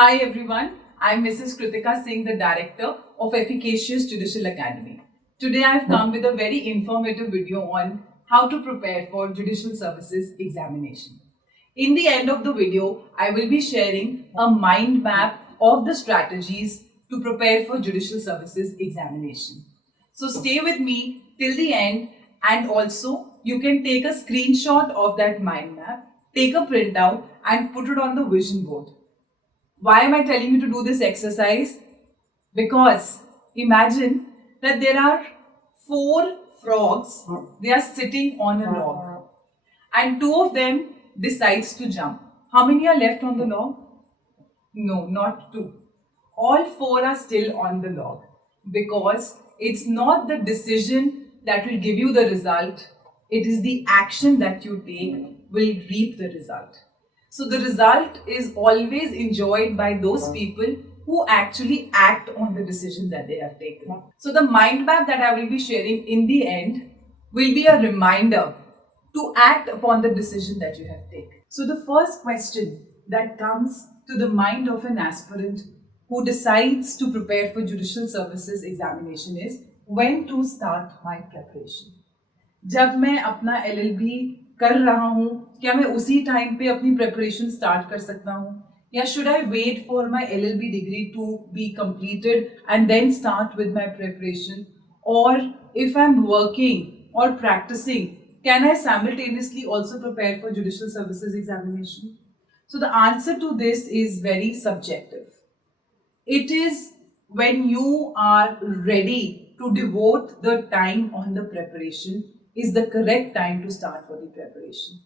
Hi everyone, I'm Mrs. Kritika Singh, the Director of Efficacious Judicial Academy. Today I've come with a very informative video on how to prepare for Judicial Services Examination. In the end of the video, I will be sharing a mind map of the strategies to prepare for Judicial Services Examination. So stay with me till the end, and also you can take a screenshot of that mind map, take a printout and put it on the vision board. Why am I telling you to do this exercise? Because imagine that there are 4 frogs, they are sitting on a log, and 2 of them decides to jump. How many are left on the log? No, not 2. All 4 are still on the log, because it's not the decision that will give you the result, it is the action that you take will reap the result. So the result is always enjoyed by those people who actually act on the decision that they have taken. So the mind map that I will be sharing in the end will be a reminder to act upon the decision that you have taken. So the first question that comes to the mind of an aspirant who decides to prepare for Judicial Services Examination is when to start my preparation. जब मैं अपना LLB कर रहा हूँ, क्या मैं उसी time पे अपनी प्रेपरेशन स्टार्ट कर सकता हूँ, या should I wait for my LLB degree to be completed and then start with my preparation? Or if I'm working or practicing, can I simultaneously also prepare for Judicial Services Examination? So the answer to this is very subjective. It is when you are ready to devote the time on the preparation is the correct time to start for the preparation.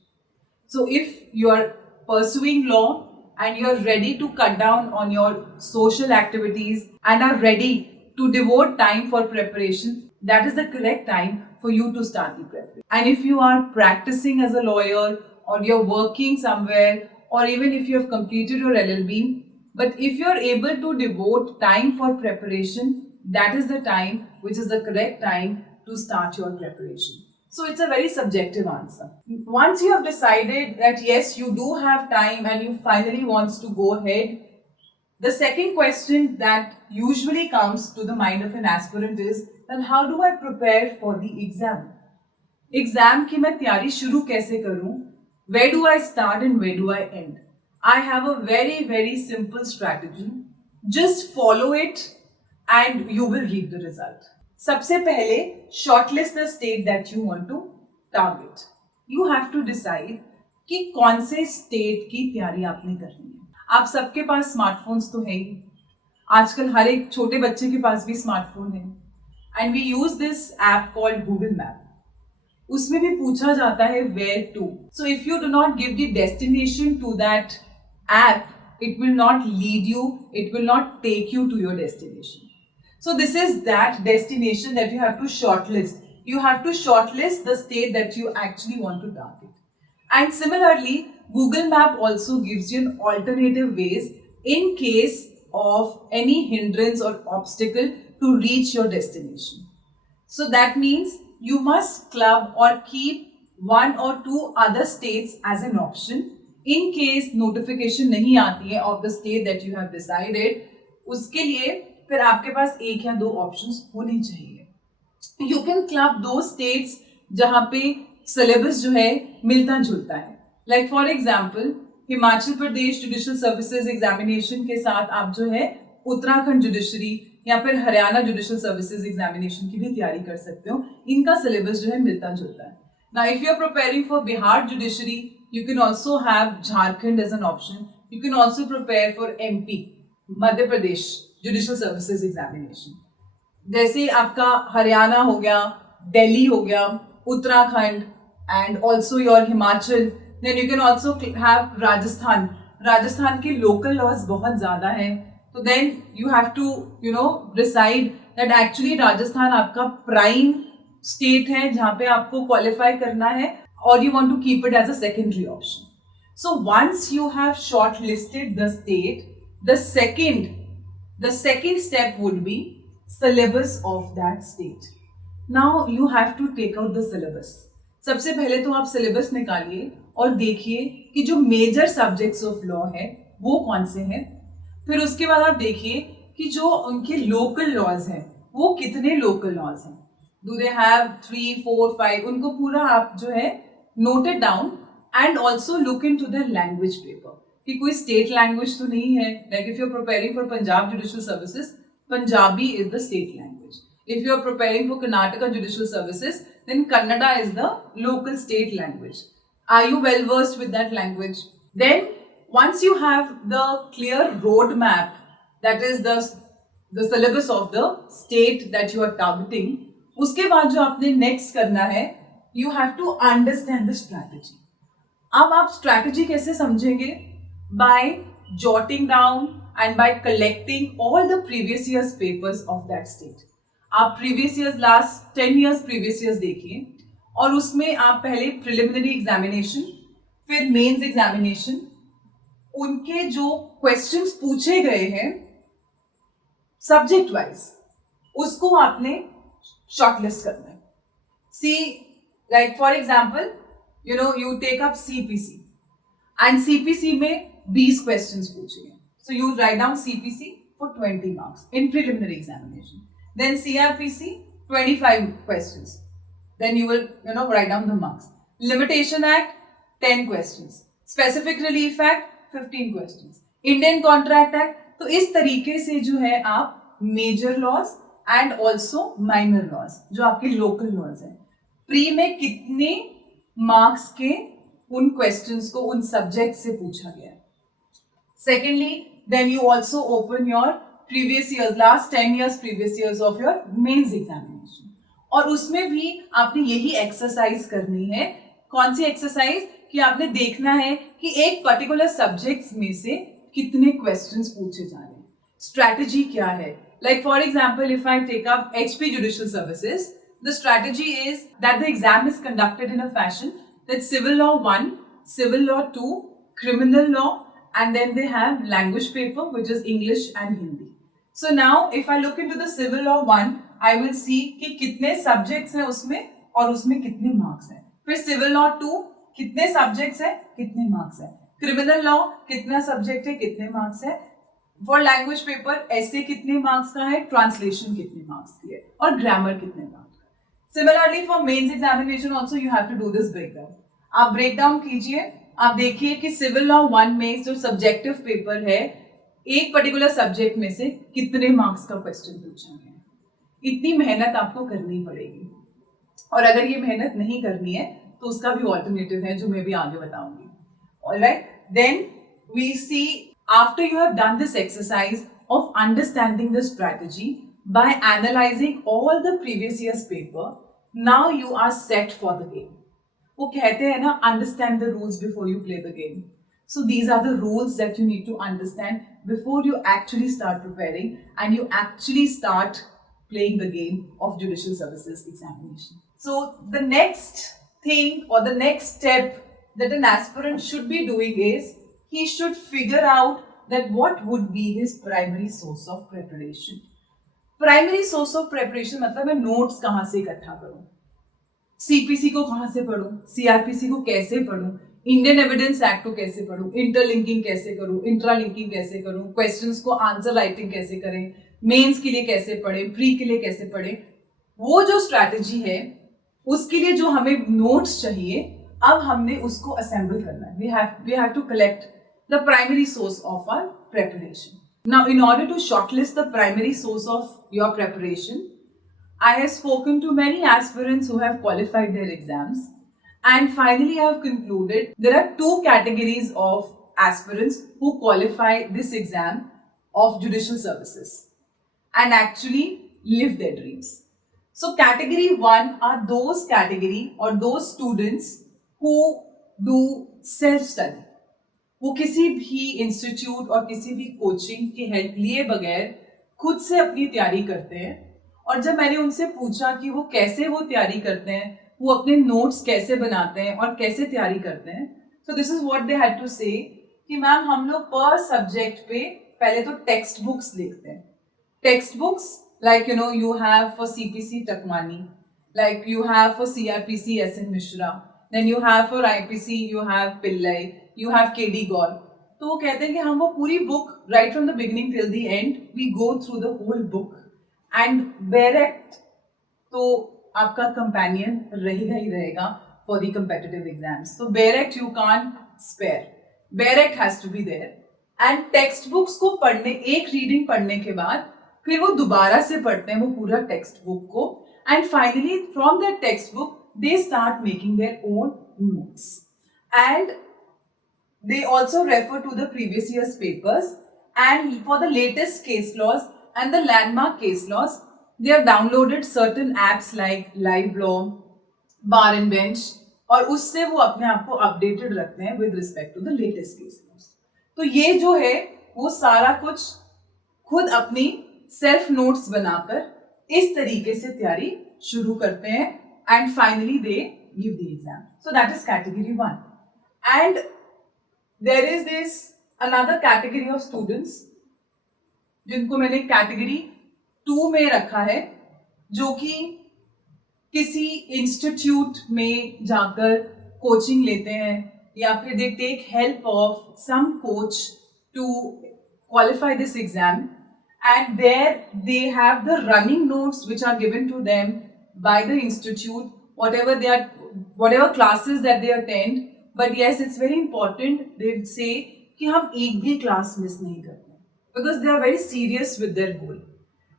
So if you are pursuing law and you are ready to cut down on your social activities and are ready to devote time for preparation, that is the correct time for you to start the preparation. And if you are practicing as a lawyer or you're working somewhere, or even if you have completed your LLB, but if you're able to devote time for preparation, that is the time which is the correct time to start your preparation. So it's a very subjective answer. Once you have decided that yes, you do have time and you finally wants to go ahead, the second question that usually comes to the mind of an aspirant is, then how do I prepare for the exam? Exam की मैं तैयारी शुरू कैसे करूं? Where do I start and where do I end? I have a very simple strategy. Just follow it and you will reap the result. सबसे पहले shortlist the state that you want to target. You have to decide कि कौन से state की तैयारी आपने करनी है. आप सबके पास स्मार्टफोन्स तो है ही. आजकल हर एक छोटे बच्चे के पास भी स्मार्टफोन है. And we use this app called Google Map. उसमें भी पूछा जाता है where to. So if you do not give the destination to that app, it will not lead you, it will not take you to your destination. So this is that destination that you have to shortlist. You have to shortlist the state that you actually want to target. And similarly, Google Map also gives you an alternative ways in case of any hindrance or obstacle to reach your destination. So that means you must club or keep 1 or 2 other states as an option in case notification नहीं आती है of the state that you have decided. उसके लिए फिर आपके पास 1 या 2 options होने चाहिए. You can club those states जहाँ पे syllabus जो है मिलता जुलता है. Like for example, Himachal Pradesh judicial services examination के साथ आप जो है उत्तराखंड जुडिशरी या फिर हरियाणा जुडिशियल सर्विसेज एग्जामिनेशन की भी तैयारी कर सकते हो. इनका सिलेबस जो है मिलता जुलता है. Now if you are preparing for Bihar judiciary, you can also have Jharkhand as an option. You can also prepare for MP, Madhya Pradesh judicial services examination. जैसे आपका हरियाणा हो गया, दिल्ली हो गया, Uttarakhand and also your Himachal. Then you can also have Rajasthan. Rajasthan के local laws बहुत ज्यादा हैं, तो then you have to decide that actually Rajasthan आपका प्राइम स्टेट है जहां पे आपको क्वालिफाई करना है, और you want to keep it as a secondary option. So once you have short listed the state, the second step would be syllabus of that state. Now you have to take out the syllabus. सबसे पहले तो आप syllabus निकालिए और देखिए कि जो major subjects of law है वो कौन से हैं. फिर उसके बाद आप देखिए कि जो उनके लोकल लॉज हैं वो कितने लोकल लॉज हैं, डू दे हैव 3, 4, 5, उनको पूरा आप जो है note it down and also look into the language paper कि कोई स्टेट लैंग्वेज तो नहीं है. Like if you are preparing for Punjab judicial services, Punjabi is the state language. If you are preparing for Karnataka Judicial Services, then Kannada is the local state language. Are you well versed with that language? Then, once you have the clear roadmap, that is the syllabus of the state that you are targeting, उसके बाद जो आपने next करना है, you have to understand the strategy. अब आप strategy कैसे समझेंगे? By jotting down and by collecting all the previous year's papers of that state. आप previous years, last 10 years previous years देखिए और उसमें आप पहले प्रिलिमिनरी एग्जामिनेशन, फिर मेंस एग्जामिनेशन, उनके जो क्वेश्चंस पूछे गए हैं सब्जेक्ट वाइज, उसको आपने शॉर्टलिस्ट करना है. See, like for example, you know, you take up CPC and CPC में 20 क्वेश्चंस पूछे हैं, so you write down CPC for 20 marks in preliminary examination. Then CRPC, 25 questions. Then you will, write down the marks. Limitation Act, 10 questions. Specific Relief Act, 15 questions. Indian Contract Act, तो इस तरीके से जो है आप major laws and also minor laws, जो आपके local laws हैं, प्री में कितने मार्क्स के उन क्वेश्चंस को उन सब्जेक्ट से पूछा गया है. Secondly, then you also open your previous years, last 10 years previous years of your mains examination. और उसमें भी आपने यही एक्सरसाइज करनी है. कौन सी एक्सरसाइज? कि आपने देखना है कि एक पर्टिकुलर सब्जेक्ट्स में से कितने क्वेश्चंस पूछे जा रहे हैं. स्ट्रैटेजी क्या है? Like for example, if I take up HP judicial services, the strategy is that the exam is conducted in a fashion that civil law 1, civil law 2, criminal law, and then they have language paper which is English and Hindi. So now if I look into the civil law 1, I will see कि कितने subjects हैं उसमें और उसमें कितने marks हैं. फिर civil law 2 कितने subjects हैं, कितने marks हैं. criminal law कितना subject है, कितने marks है. for language paper essay कितने marks का है, translation कितने marks की है और grammar कितने marks का. Similarly for mains examination also you have to do this breakdown. आप breakdown कीजिए, आप देखिए कि सिविल लॉ 1 में जो सब्जेक्टिव पेपर है, एक पर्टिकुलर सब्जेक्ट में से कितने मार्क्स का क्वेश्चन पूछा गया है. इतनी मेहनत आपको करनी पड़ेगी और अगर ये मेहनत नहीं करनी है तो उसका भी ऑल्टरनेटिव है जो मैं भी आगे बताऊंगी. Alright, then we see after you have done this exercise of understanding the strategy by analysing all the previous years paper, now you are set for the game. वो कहते हैं ना, understand the rules before you play the game. So these are the rules that you need to understand before you actually start preparing and you actually start playing the game of judicial services examination. So the next thing or the next step that an aspirant should be doing is he should figure out that what would be his primary source of preparation. Primary source of preparation मतलब मैं notes कहाँ से इकट्ठा करूँ, CPC को कहाँ से पढूं, CrPC को कैसे पढूं, इंडियन एविडेंस एक्ट को कैसे पढूं, इंटरलिंकिंग कैसे करूं, इंट्रालिंकिंग कैसे करूं, क्वेश्चंस को आंसर राइटिंग कैसे करें, मेंस के लिए कैसे पढ़ें, प्री के लिए कैसे पढ़ें. वो जो स्ट्रैटेजी है उसके लिए जो हमें नोट्स चाहिए, अब हमने उसको असेंबल करना है. We have to collect the primary source of our preparation. Now in order to shortlist the primary source of your preparation, I have spoken to many aspirants who have qualified their exams, and finally I have concluded there are two categories of aspirants who qualify this exam of judicial services and actually live their dreams. So category 1 are those category or those students who do self-study. वो किसी भी institute और किसी भी coaching की help लिए बगैर खुद से अपनी तैयारी करते हैं. और जब मैंने उनसे पूछा कि वो कैसे वो तैयारी करते हैं, वो अपने नोट्स कैसे बनाते हैं और कैसे तैयारी करते हैं, so this is what they had to say कि मैम हम लोग पर सब्जेक्ट पे पहले तो टेक्स्ट बुक्स लिखते हैं. Text books like you have for CPC Takmani, like you have for CRPC SN Mishra, then you have for IPC you have Pillai, you have KD Gaur. तो वो कहते हैं कि हम वो पूरी book right from the beginning till the end we go through the whole book and bare act तो आपका कंपेनियन रहेगा ही रहेगा फॉर द कम्पिटिटिव एग्जाम्स. तो bare act you can't spare, bare act has to be there. And text books को पढ़ने, एक reading पढ़ने के बाद फिर वो दोबारा से पढ़ते हैं वो पूरा टेक्स्ट बुक को, and finally from that text book they start making their own notes. And they also refer to the previous year's papers, and for the latest case laws and the landmark case laws they have downloaded certain apps like live law, bar and bench, और उससे वो अपने आप को updated रखते हैं with respect to the latest case laws. तो ये जो है वो सारा कुछ खुद अपनी सेल्फ नोट्स बनाकर इस तरीके से तैयारी शुरू करते हैं and finally they give the exam. So that is category 1. And there is this another category of students जिनको मैंने category 2 में रखा है, जो कि किसी इंस्टीट्यूट में जाकर कोचिंग लेते हैं या फिर they take help of some coach to qualify this exam, and there they have the running notes which are given to them by the institute, whatever classes that they attend. But yes, it's very important they say कि हम एक भी class miss नहीं करते, because they are very serious with their goal.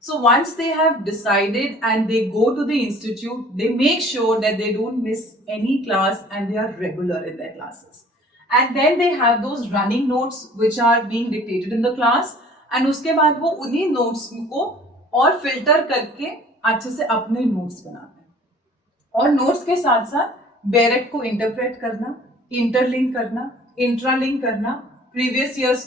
So once they have decided and they go to the institute, they make sure that they don't miss any class and they are regular in their classes. And then they have those running notes which are being dictated in the class, and उसके बाद वो उन्हीं notes को और filter करके अच्छे से अपने notes बनाते हैं. और नोट्स के साथ साथ बेरेक्ट को इंटरप्रेट करना, इंटरलिंक करना, इंट्रालिंक करना, previous years,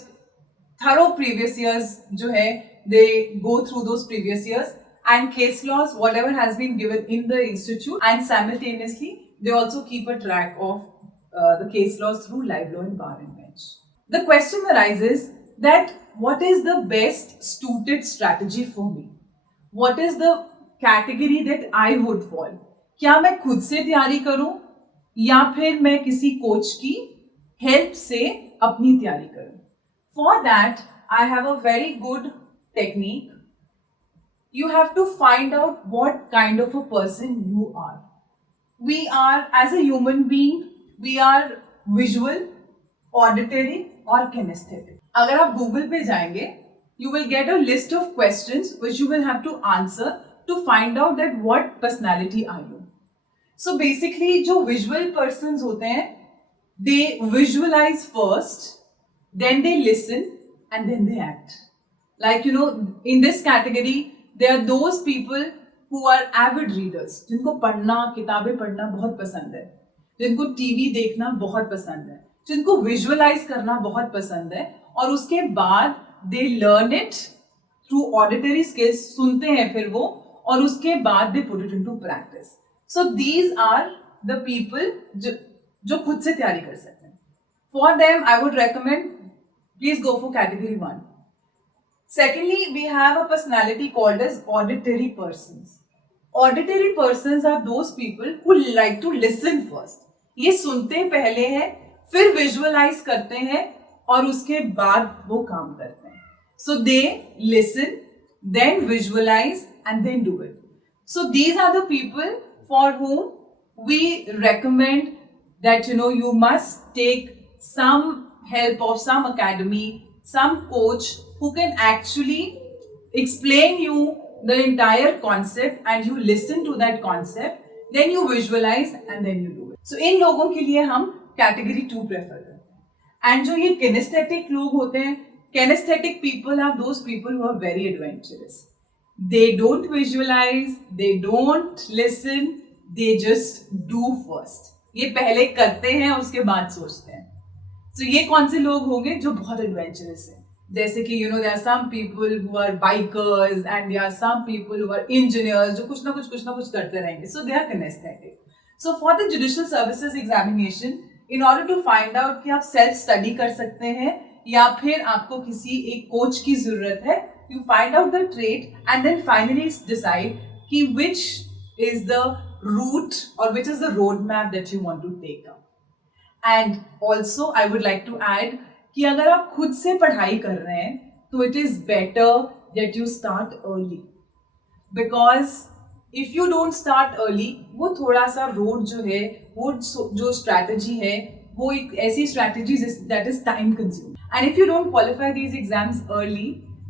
thorough previous years जो है they go through those previous years and case laws whatever has been given in the institute, and simultaneously they also keep a track of the case laws through Live Law and Bar and Bench. The question arises that what is the best student strategy for me, what is the category that I would fall. क्या मैं खुद से तैयारी करूं या फिर मैं किसी कोच की हेल्प से अपनी तैयारी करूं. For that I have a very good technique. You have to find out what kind of a person you are. We are as a human being, we are visual, auditory और kinesthetic. अगर आप Google पे जाएंगे you will get a list of questions which you will have to answer to find out that what personality are you. So basically जो visual persons होते हैं, they visualize first, then they listen and then they act. Like you know, in this category there are those people who are avid readers, जिनको पढ़ना, किताबें पढ़ना बहुत पसंद है, जिनको टीवी देखना बहुत पसंद है, जिनको विजुअलाइज करना बहुत पसंद है, और उसके बाद they learn it through auditory skills, सुनते हैं फिर वो, और उसके बाद they put it into practice. So these are the people जो खुद से तैयारी कर सकते हैं. For them I would recommend please go for category 1. Secondly, we have a personality called as auditory persons. Auditory persons are those people who like to listen first. ये सुनते पहले हैं, फिर विजुअलाइज करते हैं और उसके बाद वो काम करते हैं. So they listen, then visualize and then do it. So these are the people for whom we recommend that you must take some help of some academy, some coach who can actually explain you the entire concept and you listen to that concept, then you visualize and then you do it. So इन लोगों के लिए हम category 2 prefer करते हैं. And जो ये kinesthetic लोग होते हैं, kinesthetic people are those people who are very adventurous. They don't visualize, they don't listen, they just do first. ये पहले करते हैं उसके बाद सोचते हैं. So ये कौन से लोग होंगे जो बहुत adventurous हैं? जैसे कि there are some people who are bikers and there are some people who are engineers जो कुछ ना कुछ करते रहेंगे. So they are kinesthetic. So for the judicial services examination, in order to find out कि आप self study कर सकते हैं या फिर आपको किसी एक कोच की जरूरत है, you find out the trait and then finally decide कि which is the route or which is the roadmap that you want to take up. And also I would like to add कि अगर आप खुद से पढ़ाई कर रहे हैं तो it is better that you start early, because if you don't start early, वो थोड़ा सा रोड जो है, वो जो स्ट्रैटेजी है, वो एक ऐसी strategy that is time consume, and if you don't qualify these exams early,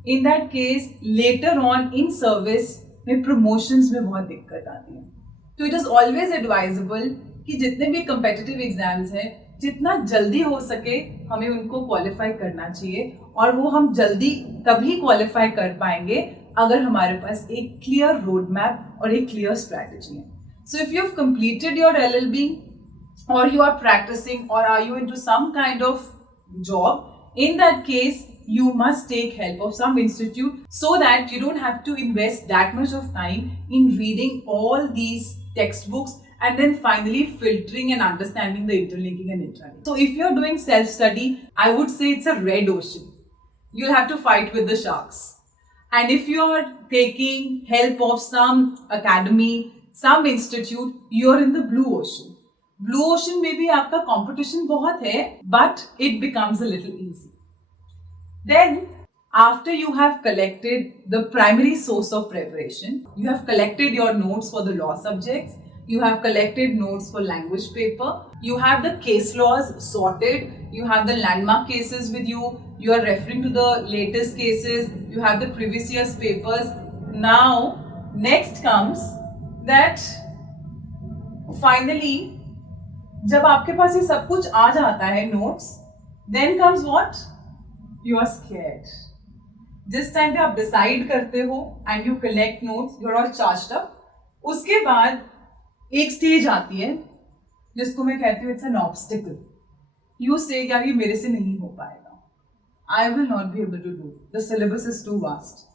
in that case later on in service में प्रमोशंस में बहुत दिक्कत आती है. तो इट इज ऑलवेज एडवाइजेबल कि जितने भी कंपेटिटिव एग्जाम्स हैं, जितना जल्दी हो सके हमें उनको क्वालिफाई करना चाहिए, और वो हम जल्दी तभी क्वालिफाई कर पाएंगे अगर हमारे पास एक क्लियर रोड मैप और एक क्लियर स्ट्रैटेजी है. So if you have completed your LLB or you are practicing or are you into some kind of job, in that case you must take help of some institute so that you don't have to invest that much of time in reading all these textbooks and then finally filtering and understanding the interlinking and intralinking. So if you're doing self-study, I would say it's a red ocean. You'll have to fight with the sharks. And if you're taking help of some academy, some institute, you're in the blue ocean. Blue ocean में भी आपका competition बहुत है, but it becomes a little easy. Then, after you have collected the primary source of preparation, you have collected your notes for the law subjects, you have collected notes for language paper, you have the case laws sorted, you have the landmark cases with you, you are referring to the latest cases, you have the previous year's papers. Now, next comes that finally, जब आपके पास ये सब कुछ आ जाता है notes, then comes what, you are scared. जिस time पे आप डिसाइड करते हो and you collect notes, you are all charged up, उसके बाद एक स्टेज आती है जिसको मैं कहती हूँ इट्स एन ऑब्स्टिकल. यू से यार ये मेरे से नहीं हो पाएगा, I will not be able to do, the syllabus is too vast.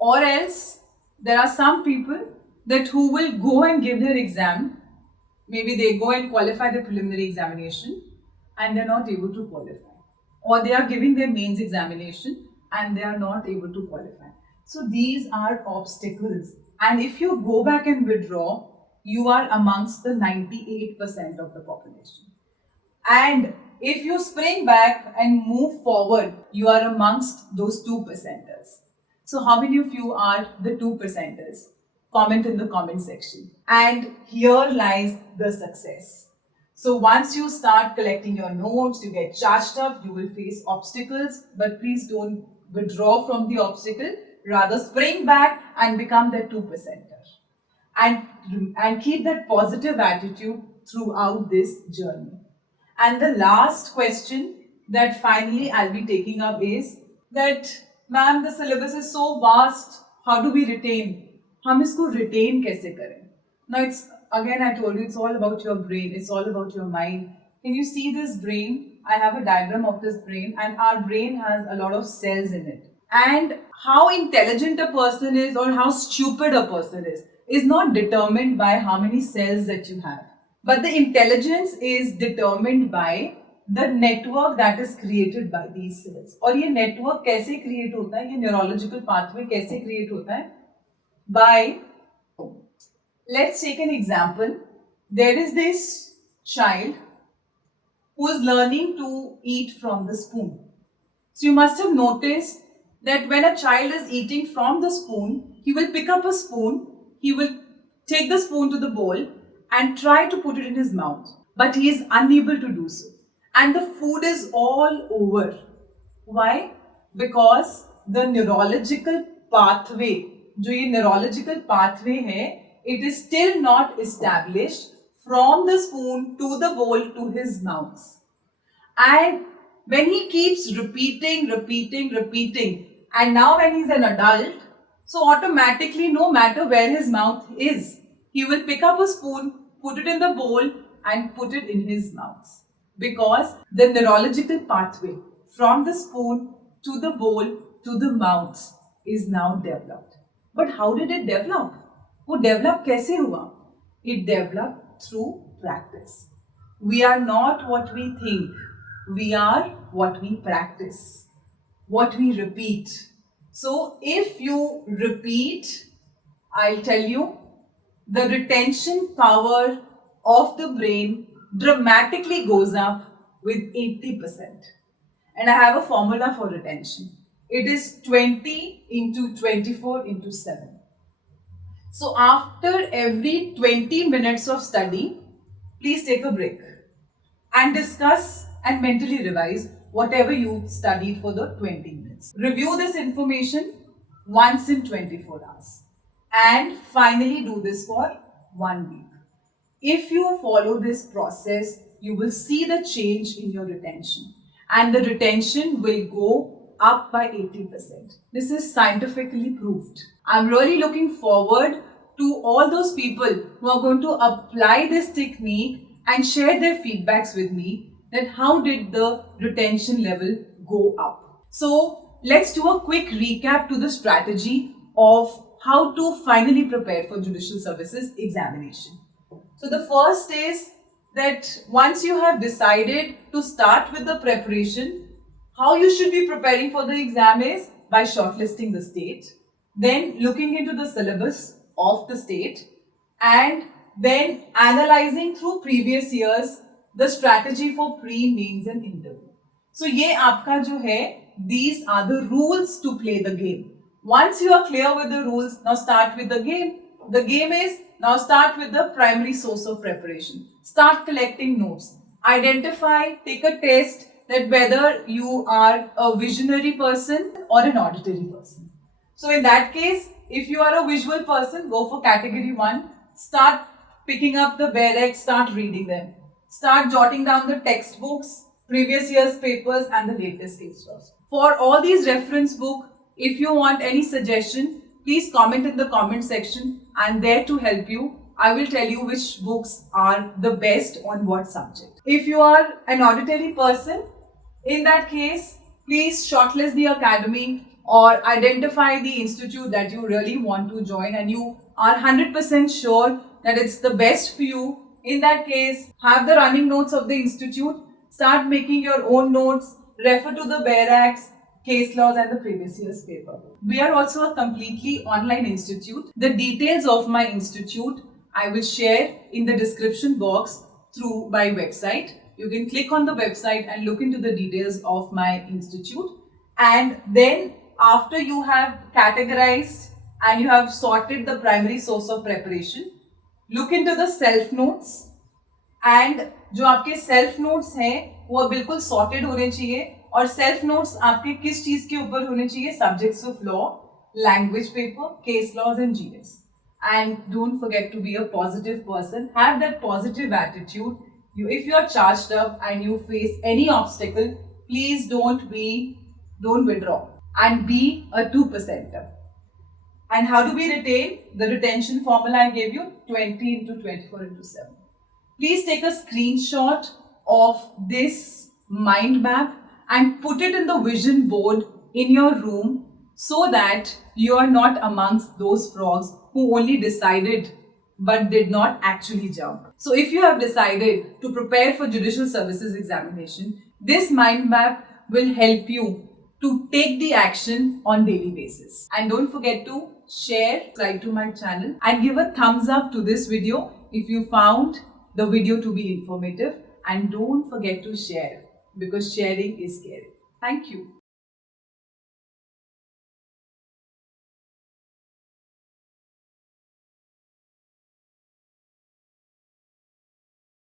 और else there are some people that who will go and give their exam. Maybe they go and qualify the preliminary examination and they're not able to qualify. Or they are giving their mains examination and they are not able to qualify. So these are obstacles. And if you go back and withdraw, you are amongst the 98% of the population. And if you spring back and move forward, you are amongst those 2%ers. So how many of you are the 2%ers? Comment in the comment section. And here lies the success. So once you start collecting your notes, you get charged up, you will face obstacles, but please don't withdraw from the obstacle. Rather spring back and become that 2%er. And keep that positive attitude throughout this journey. And the last question that finally I'll be taking up is that, ma'am, the syllabus is so vast, how do we retain? हम इसको retain कैसे करें? Now it's, again I told you, it's all about your brain, it's all about your mind. Can you see this brain? I have a diagram of this brain, and our brain has a lot of cells in it. And how intelligent a person is or how stupid a person is not determined by how many cells that you have. But the intelligence is determined by the network that is created by these cells. और ये network कैसे create होता है? ये neurological pathway कैसे create होता है? By, let's take an example. There is this child who is learning to eat from the spoon. So you must have noticed that when a child is eating from the spoon, he will pick up a spoon, he will take the spoon to the bowl and try to put it in his mouth. But he is unable to do so. And the food is all over. Why? Because the neurological pathway, जो ये neurological pathway है, it is still not established from the spoon to the bowl to his mouth. And when he keeps repeating, and now when he's an adult, so automatically no matter where his mouth is, he will pick up a spoon, put it in the bowl and put it in his mouth. Because the neurological pathway from the spoon to the bowl to the mouth is now developed. But how did it develop? वो develop कैसे हुआ? It developed through practice. We are not what we think. We are what we practice. What we repeat. So if you repeat, I'll tell you, the retention power of the brain dramatically goes up with 80%. and I have a formula for retention. It is 20 into 24 into 7. So after every 20 minutes of study, please take a break and discuss and mentally revise whatever you studied for the 20 minutes. Review this information once in 24 hours and finally do this for 1 week. If you follow this process, you will see the change in your retention and the retention will go up by 80%. This is scientifically proved. I'm really looking forward to all those people who are going to apply this technique and share their feedbacks with me that how did the retention level go up. So let's do a quick recap to the strategy of how to finally prepare for judicial services examination. So the first is that once you have decided to start with the preparation, how you should be preparing for the exam is by shortlisting the state, then looking into the syllabus of the state, and then analyzing through previous years the strategy for pre, mains and interview. So ये आपका जो है, these are the rules to play the game. Once you are clear with the rules, now start with the game. The game is now start with the primary source of preparation. Start collecting notes. Identify, take a test that whether you are a visionary person or an auditory person. So in that case, if you are a visual person, go for category 1. Start picking up the barracks, start reading them. Start jotting down the textbooks, previous year's papers and the latest case laws. For all these reference book, if you want any suggestion, please comment in the comment section. I'm there to help you. I will tell you which books are the best on what subject. If you are an auditory person, in that case, please shortlist the academy or identify the institute that you really want to join and you are 100% sure that it's the best for you. In that case, have the running notes of the institute, start making your own notes, refer to the barracks, case laws and the previous year's paper. We are also a completely online institute. The details of my institute I will share in the description box through my website. You can click on the website and look into the details of my institute. And then after you have categorized and you have sorted the primary source of preparation, look into the self notes and जो आपके self notes हैं वो बिल्कुल sorted होने चाहिए और self notes आपके किस चीज के ऊपर होने चाहिए, subjects of law, language paper, case laws and GS. And don't forget to be a positive person. Have that positive attitude. If you are charged up and you face any obstacle, please don't withdraw and be a 2%er. And how do we retain? The retention formula I gave you, 20 into 24 into 7. Please take a screenshot of this mind map and put it in the vision board in your room so that you are not amongst those frogs who only decided but did not actually jump. So if you have decided to prepare for judicial services examination, this mind map will help you to take the action on daily basis. And don't forget to share, subscribe to my channel and give a thumbs up to this video if you found the video to be informative, and don't forget to share because sharing is caring. Thank you.